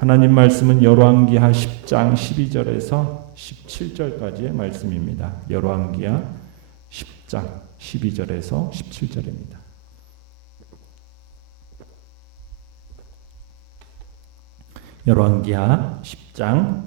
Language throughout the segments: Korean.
하나님 말씀은 열왕기하 10장 12절에서 17절까지의 말씀입니다. 열왕기하 10장 12절에서 17절입니다. 열왕기하 10장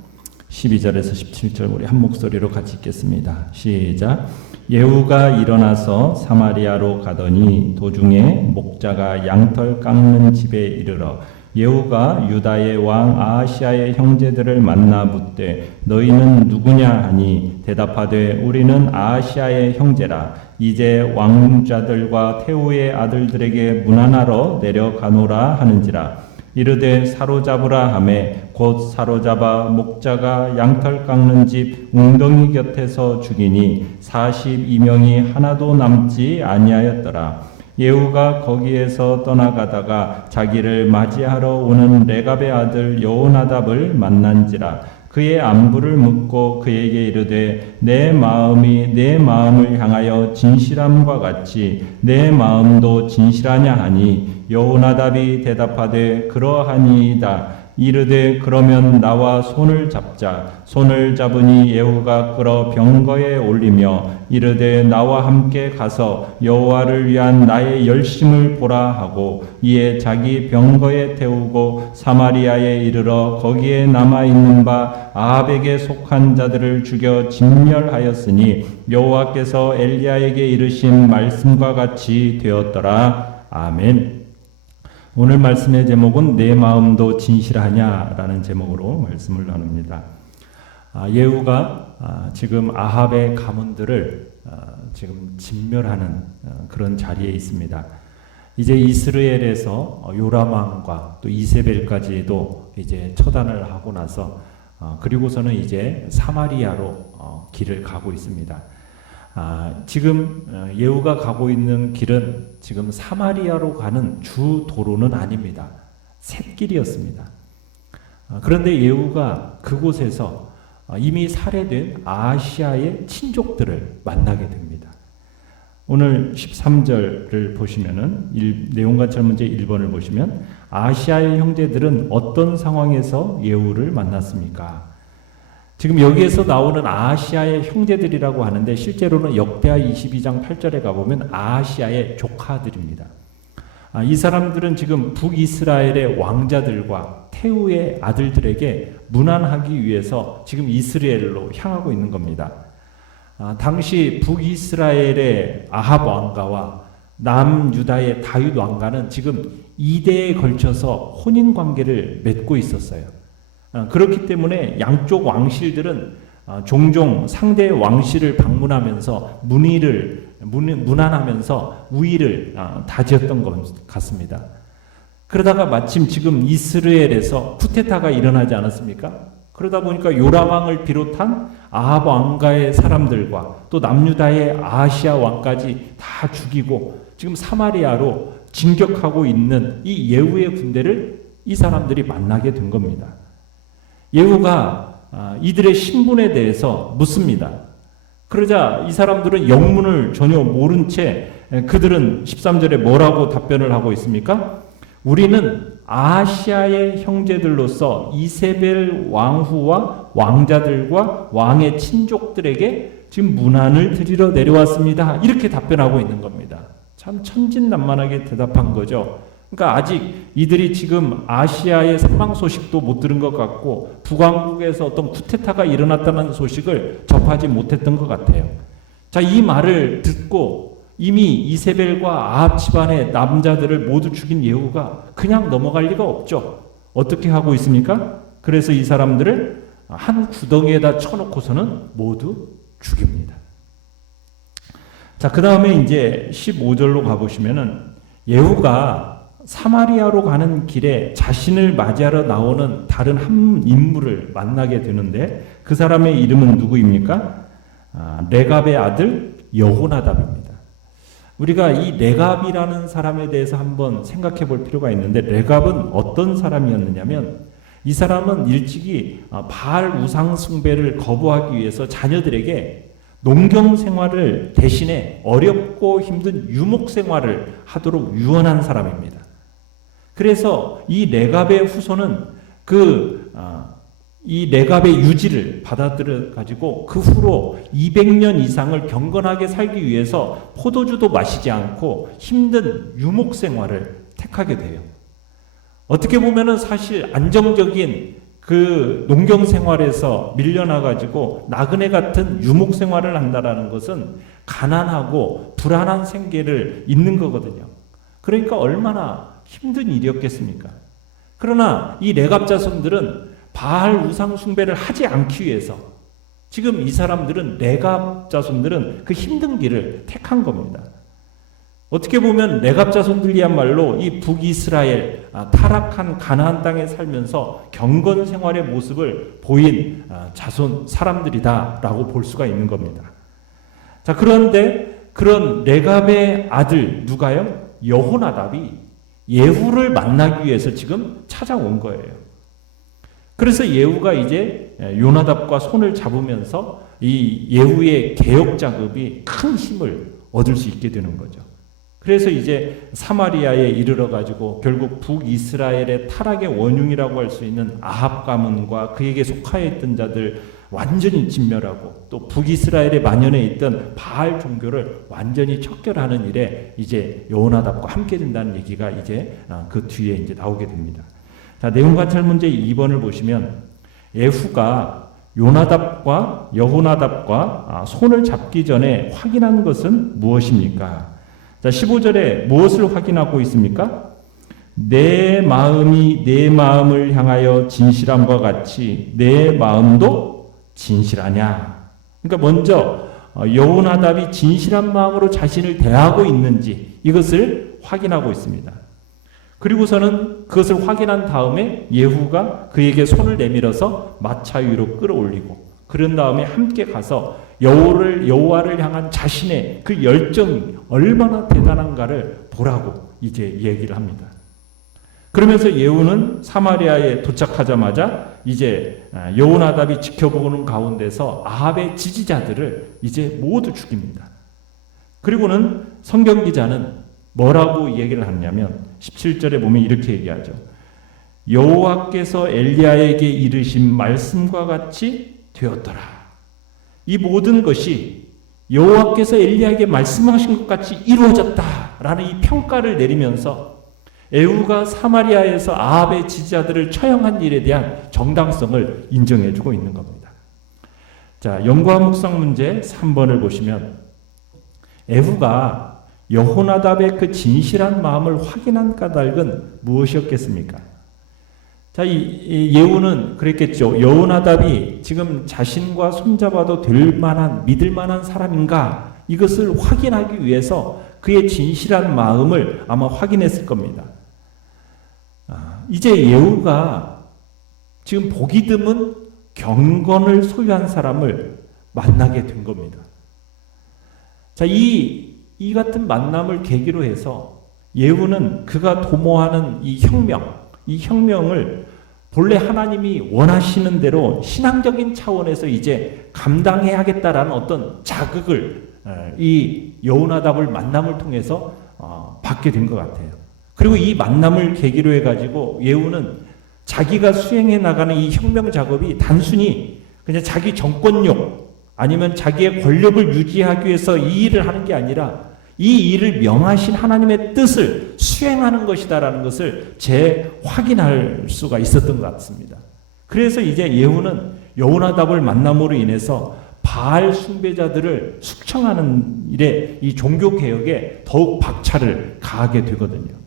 12절에서 17절 우리 한 목소리로 같이 읽겠습니다. 시작. 예후가 일어나서 사마리아로 가더니 도중에 목자가 양털 깎는 집에 이르러 예후가 유다의 왕 아하시아의 형제들을 만나 묻되 너희는 누구냐 하니 대답하되 우리는 아하시아의 형제라. 이제 왕자들과 태후의 아들들에게 문안하러 내려가노라 하는지라. 이르되 사로잡으라 하매 곧 사로잡아 목자가 양털 깎는 집 웅덩이 곁에서 죽이니 42명이 하나도 남지 아니하였더라. 예후가 거기에서 떠나가다가 자기를 맞이하러 오는 레갑의 아들 여호나답을 만난지라. 그의 안부를 묻고 그에게 이르되 내 마음이 내 마음을 향하여 진실함과 같이 내 마음도 진실하냐 하니 여호나답이 대답하되 그러하니이다. 이르되 그러면 나와 손을 잡자. 손을 잡으니 예후가 끌어 병거에 올리며 이르되 나와 함께 가서 여호와를 위한 나의 열심을 보라 하고 이에 자기 병거에 태우고 사마리아에 이르러 거기에 남아있는 바 아합에게 속한 자들을 죽여 진멸하였으니 여호와께서 엘리야에게 이르신 말씀과 같이 되었더라. 아멘. 오늘 말씀의 제목은 내 마음도 진실하냐라는 제목으로 말씀을 나눕니다. 예후가 지금 아합의 가문들을 지금 진멸하는 그런 자리에 있습니다. 이제 이스라엘에서 요람 왕과 또 이세벨까지도 이제 처단을 하고 나서 그리고서는 이제 사마리아로 길을 가고 있습니다. 지금 예후가 가고 있는 길은 지금 사마리아로 가는 주 도로는 아닙니다. 샛길이었습니다. 그런데 예후가 그곳에서 이미 살해된 아하시아의 친족들을 만나게 됩니다. 오늘 13절을 보시면은 내용과 문제 1번을 보시면 아하시아의 형제들은 어떤 상황에서 예후를 만났습니까? 지금 여기에서 나오는 아하시아의 형제들이라고 하는데 실제로는 역대하 22장 8절에 가보면 아하시아의 조카들입니다. 이 사람들은 지금 북이스라엘의 왕자들과 태후의 아들들에게 문안하기 위해서 지금 이스라엘로 향하고 있는 겁니다. 당시 북이스라엘의 아합 왕가와 남유다의 다윗 왕가는 지금 2대에 걸쳐서 혼인관계를 맺고 있었어요. 그렇기 때문에 양쪽 왕실들은 종종 상대 왕실을 방문하면서 문안하면서 우위를 다지었던 것 같습니다. 그러다가 마침 지금 이스라엘에서 쿠데타가 일어나지 않았습니까? 그러다 보니까 요람 왕을 비롯한 아합 왕가의 사람들과 또 남유다의 아하시아 왕까지 다 죽이고 지금 사마리아로 진격하고 있는 이 예후의 군대를 이 사람들이 만나게 된 겁니다. 예후가 이들의 신분에 대해서 묻습니다. 그러자 이 사람들은 영문을 전혀 모른 채 그들은 13절에 뭐라고 답변을 하고 있습니까? 우리는 아하시아의 형제들로서 이세벨 왕후와 왕자들과 왕의 친족들에게 지금 문안을 드리러 내려왔습니다. 이렇게 답변하고 있는 겁니다. 참 천진난만하게 대답한 거죠. 그러니까 아직 이들이 지금 아시아의 사망 소식도 못 들은 것 같고 북왕국에서 어떤 쿠데타가 일어났다는 소식을 접하지 못했던 것 같아요. 자, 이 말을 듣고 이미 이세벨과 아합 집안의 남자들을 모두 죽인 예후가 그냥 넘어갈 리가 없죠. 어떻게 하고 있습니까? 그래서 이 사람들을 한 구덩이에다 쳐놓고서는 모두 죽입니다. 자, 그 다음에 이제 15절로 가보시면은 예후가 사마리아로 가는 길에 자신을 맞이하러 나오는 다른 한 인물을 만나게 되는데 그 사람의 이름은 누구입니까? 레갑의 아들 여호나답입니다. 우리가 이 레갑이라는 사람에 대해서 한번 생각해 볼 필요가 있는데 레갑은 어떤 사람이었느냐면 이 사람은 일찍이 바알 우상 숭배를 거부하기 위해서 자녀들에게 농경 생활을 대신에 어렵고 힘든 유목 생활을 하도록 유언한 사람입니다. 그래서 이 레갑의 후손은 이 레갑의 유지를 받아들여 가지고 그 후로 200년 이상을 경건하게 살기 위해서 포도주도 마시지 않고 힘든 유목 생활을 택하게 돼요. 어떻게 보면은 사실 안정적인 그 농경 생활에서 밀려나 가지고 나그네 같은 유목 생활을 한다라는 것은 가난하고 불안한 생계를 잇는 거거든요. 그러니까 얼마나 힘든 일이었겠습니까? 그러나 이 레갑 자손들은 바알 우상 숭배를 하지 않기 위해서 지금 이 사람들은 레갑 자손들은 그 힘든 길을 택한 겁니다. 어떻게 보면 레갑 자손들이야말로 이 북이스라엘 타락한 가나안 땅에 살면서 경건 생활의 모습을 보인 자손 사람들이다라고 볼 수가 있는 겁니다. 자, 그런데 그런 레갑의 아들 누가요? 여호나답이 예후를 만나기 위해서 지금 찾아온 거예요. 그래서 예후가 이제 요나답과 손을 잡으면서 이 예후의 개혁 작업이 큰 힘을 얻을 수 있게 되는 거죠. 그래서 이제 사마리아에 이르러 가지고 결국 북이스라엘의 타락의 원흉이라고 할 수 있는 아합 가문과 그에게 속하여 있던 자들 완전히 진멸하고 또 북이스라엘에 만연해 있던 바알 종교를 완전히 척결하는 일에 이제 여호나답과 함께 된다는 얘기가 이제 그 뒤에 이제 나오게 됩니다. 자, 내용 관찰 문제 2번을 보시면 예후가 요나답과 여호나답과 손을 잡기 전에 확인한 것은 무엇입니까? 자, 15절에 무엇을 확인하고 있습니까? 내 마음이 내 마음을 향하여 진실함과 같이 내 마음도 진실하냐? 그러니까 먼저 여호나답이 진실한 마음으로 자신을 대하고 있는지 이것을 확인하고 있습니다. 그리고서는 그것을 확인한 다음에 예후가 그에게 손을 내밀어서 마차 위로 끌어올리고 그런 다음에 함께 가서 여호와를 향한 자신의 그 열정이 얼마나 대단한가를 보라고 이제 얘기를 합니다. 그러면서 예후는 사마리아에 도착하자마자 이제 여호나답이 지켜보는 가운데서 아합의 지지자들을 이제 모두 죽입니다. 그리고는 성경 기자는 뭐라고 얘기를 하냐면 17절에 보면 이렇게 얘기하죠. 여호와께서 엘리야에게 이르신 말씀과 같이 되었더라. 이 모든 것이 여호와께서 엘리야에게 말씀하신 것 같이 이루어졌다라는 이 평가를 내리면서 예후가 사마리아에서 아합의 지지자들을 처형한 일에 대한 정당성을 인정해주고 있는 겁니다. 자, 연구와 묵상 문제 3번을 보시면 예후가 여호나답의 그 진실한 마음을 확인한 까닭은 무엇이었겠습니까? 자, 이 예후는 그랬겠죠. 여호나답이 지금 자신과 손잡아도 될 만한, 믿을 만한 사람인가? 이것을 확인하기 위해서 그의 진실한 마음을 아마 확인했을 겁니다. 이제 예후가 지금 보기 드문 경건을 소유한 사람을 만나게 된 겁니다. 자, 이 같은 만남을 계기로 해서 예후는 그가 도모하는 이 혁명을 본래 하나님이 원하시는 대로 신앙적인 차원에서 이제 감당해야겠다라는 어떤 자극을 이 여호나답을 만남을 통해서 받게 된 것 같아요. 그리고 이 만남을 계기로 해가지고 예후는 자기가 수행해 나가는 이 혁명 작업이 단순히 그냥 자기 정권용 아니면 자기의 권력을 유지하기 위해서 이 일을 하는 게 아니라 이 일을 명하신 하나님의 뜻을 수행하는 것이다라는 것을 재확인할 수가 있었던 것 같습니다. 그래서 이제 예후는 여호나답을 만남으로 인해서 바알 숭배자들을 숙청하는 일에 이 종교 개혁에 더욱 박차를 가하게 되거든요.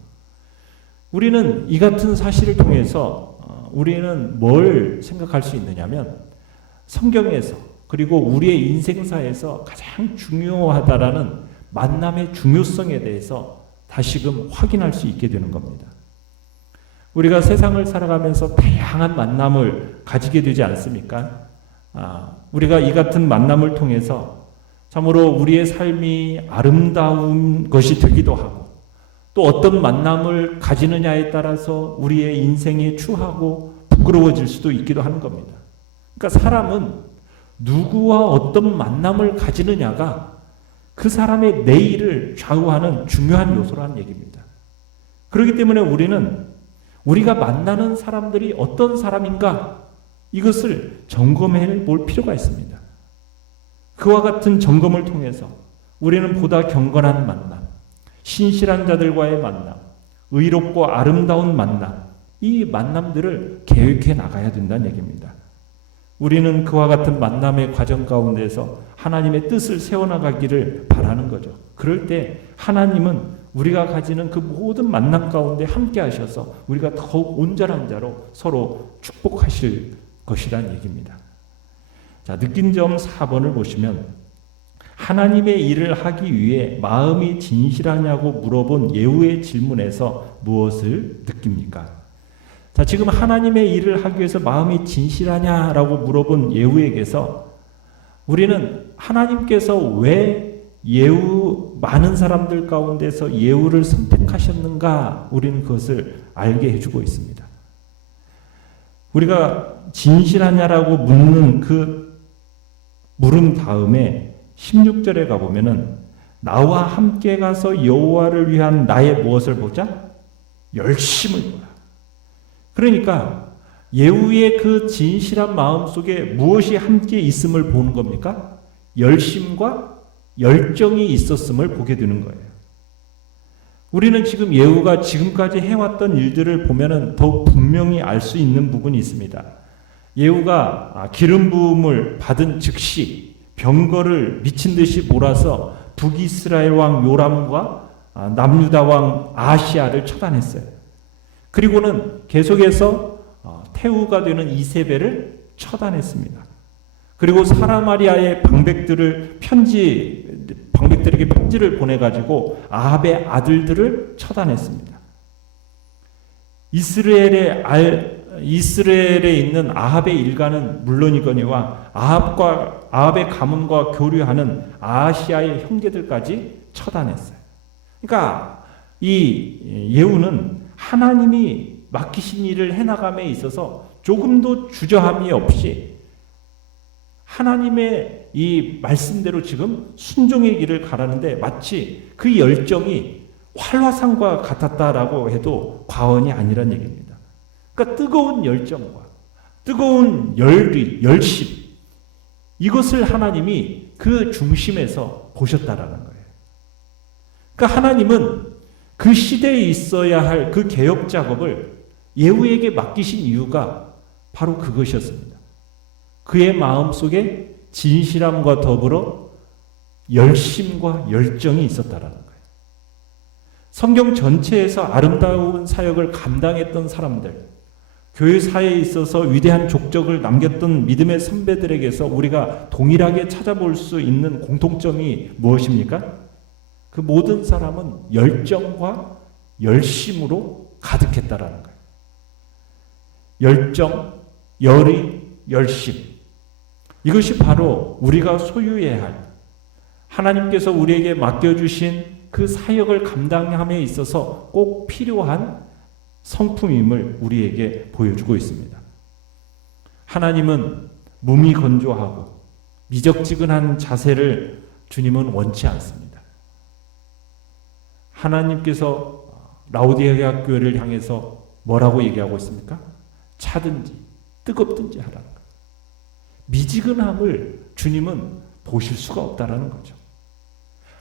우리는 이 같은 사실을 통해서 우리는 뭘 생각할 수 있느냐면 성경에서 그리고 우리의 인생사에서 가장 중요하다라는 만남의 중요성에 대해서 다시금 확인할 수 있게 되는 겁니다. 우리가 세상을 살아가면서 다양한 만남을 가지게 되지 않습니까? 우리가 이 같은 만남을 통해서 참으로 우리의 삶이 아름다운 것이 되기도 하고 또 어떤 만남을 가지느냐에 따라서 우리의 인생이 추하고 부끄러워질 수도 있기도 하는 겁니다. 그러니까 사람은 누구와 어떤 만남을 가지느냐가 그 사람의 내일을 좌우하는 중요한 요소라는 얘기입니다. 그렇기 때문에 우리는 우리가 만나는 사람들이 어떤 사람인가? 이것을 점검해 볼 필요가 있습니다. 그와 같은 점검을 통해서 우리는 보다 경건한 만남, 신실한 자들과의 만남, 의롭고 아름다운 만남, 이 만남들을 계획해 나가야 된다는 얘기입니다. 우리는 그와 같은 만남의 과정 가운데서 하나님의 뜻을 세워나가기를 바라는 거죠. 그럴 때 하나님은 우리가 가지는 그 모든 만남 가운데 함께 하셔서 우리가 더욱 온전한 자로 서로 축복하실 것이라는 얘기입니다. 자, 느낀 점 4번을 보시면 하나님의 일을 하기 위해 마음이 진실하냐고 물어본 예후의 질문에서 무엇을 느낍니까? 자, 지금 하나님의 일을 하기 위해서 마음이 진실하냐라고 물어본 예후에게서 우리는 하나님께서 왜 예후 많은 사람들 가운데서 예후를 선택하셨는가 우리는 그것을 알게 해주고 있습니다. 우리가 진실하냐라고 묻는 그 물음 다음에 16절에 가보면은 나와 함께 가서 여호와를 위한 나의 무엇을 보자? 열심을 보라. 그러니까 예후의 그 진실한 마음 속에 무엇이 함께 있음을 보는 겁니까? 열심과 열정이 있었음을 보게 되는 거예요. 우리는 지금 예후가 지금까지 해왔던 일들을 보면은 더 분명히 알 수 있는 부분이 있습니다. 예후가 기름 부음을 받은 즉시 병거를 미친 듯이 몰아서 북이스라엘 왕 요람과 남유다 왕 아하시야를 처단했어요. 그리고는 계속해서 태후가 되는 이세벨을 처단했습니다. 그리고 사마리아의 방백들에게 편지를 보내가지고 아합의 아들들을 처단했습니다. 이스라엘에 있는 아합의 일가는 물론이거니와 아합의 가문과 교류하는 아하시아의 형제들까지 처단했어요. 그러니까 이 예후는 하나님이 맡기신 일을 해나감에 있어서 조금도 주저함이 없이 하나님의 이 말씀대로 지금 순종의 길을 가라는데 마치 그 열정이 활화산과 같았다라고 해도 과언이 아니란 얘기입니다. 그러니까 뜨거운 열정과 뜨거운 열심 이것을 하나님이 그 중심에서 보셨다라는 거예요. 그러니까 하나님은 그 시대에 있어야 할 그 개혁 작업을 예후에게 맡기신 이유가 바로 그것이었습니다. 그의 마음속에 진실함과 더불어 열심과 열정이 있었다라는 거예요. 성경 전체에서 아름다운 사역을 감당했던 사람들, 교회 사회에 있어서 위대한 족적을 남겼던 믿음의 선배들에게서 우리가 동일하게 찾아볼 수 있는 공통점이 무엇입니까? 그 모든 사람은 열정과 열심으로 가득했다라는 거예요. 열정, 열의, 열심. 이것이 바로 우리가 소유해야 할 하나님께서 우리에게 맡겨주신 그 사역을 감당함에 있어서 꼭 필요한 성품임을 우리에게 보여주고 있습니다. 하나님은 몸이 건조하고 미적지근한 자세를 주님은 원치 않습니다. 하나님께서 라오디게아 교회를 향해서 뭐라고 얘기하고 있습니까? 차든지 뜨겁든지 하라는 거예요. 미지근함을 주님은 보실 수가 없다라는 거죠.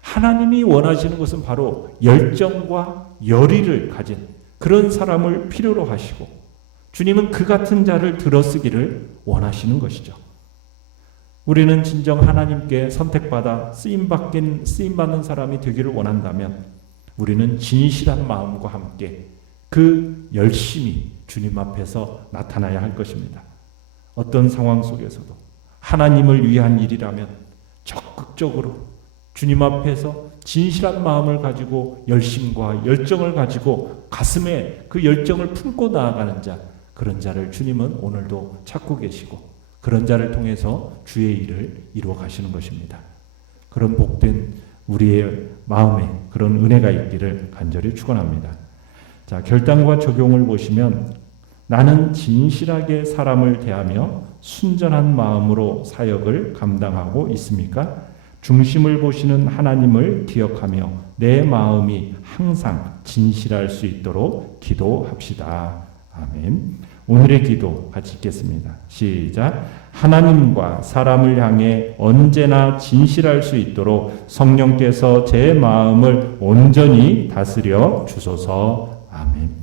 하나님이 원하시는 것은 바로 열정과 열의를 가진 그런 사람을 필요로 하시고 주님은 그 같은 자를 들어쓰기를 원하시는 것이죠. 우리는 진정 하나님께 선택받아 쓰임받는 사람이 되기를 원한다면 우리는 진실한 마음과 함께 그 열심이 주님 앞에서 나타나야 할 것입니다. 어떤 상황 속에서도 하나님을 위한 일이라면 적극적으로 주님 앞에서 진실한 마음을 가지고 열심과 열정을 가지고 가슴에 그 열정을 품고 나아가는 자, 그런 자를 주님은 오늘도 찾고 계시고 그런 자를 통해서 주의 일을 이루어 가시는 것입니다. 그런 복된 우리의 마음에 그런 은혜가 있기를 간절히 축원합니다. 자, 결단과 적용을 보시면 나는 진실하게 사람을 대하며 순전한 마음으로 사역을 감당하고 있습니까? 중심을 보시는 하나님을 기억하며 내 마음이 항상 진실할 수 있도록 기도합시다. 아멘. 오늘의 기도 같이 읽겠습니다. 시작. 하나님과 사람을 향해 언제나 진실할 수 있도록 성령께서 제 마음을 온전히 다스려 주소서. 아멘.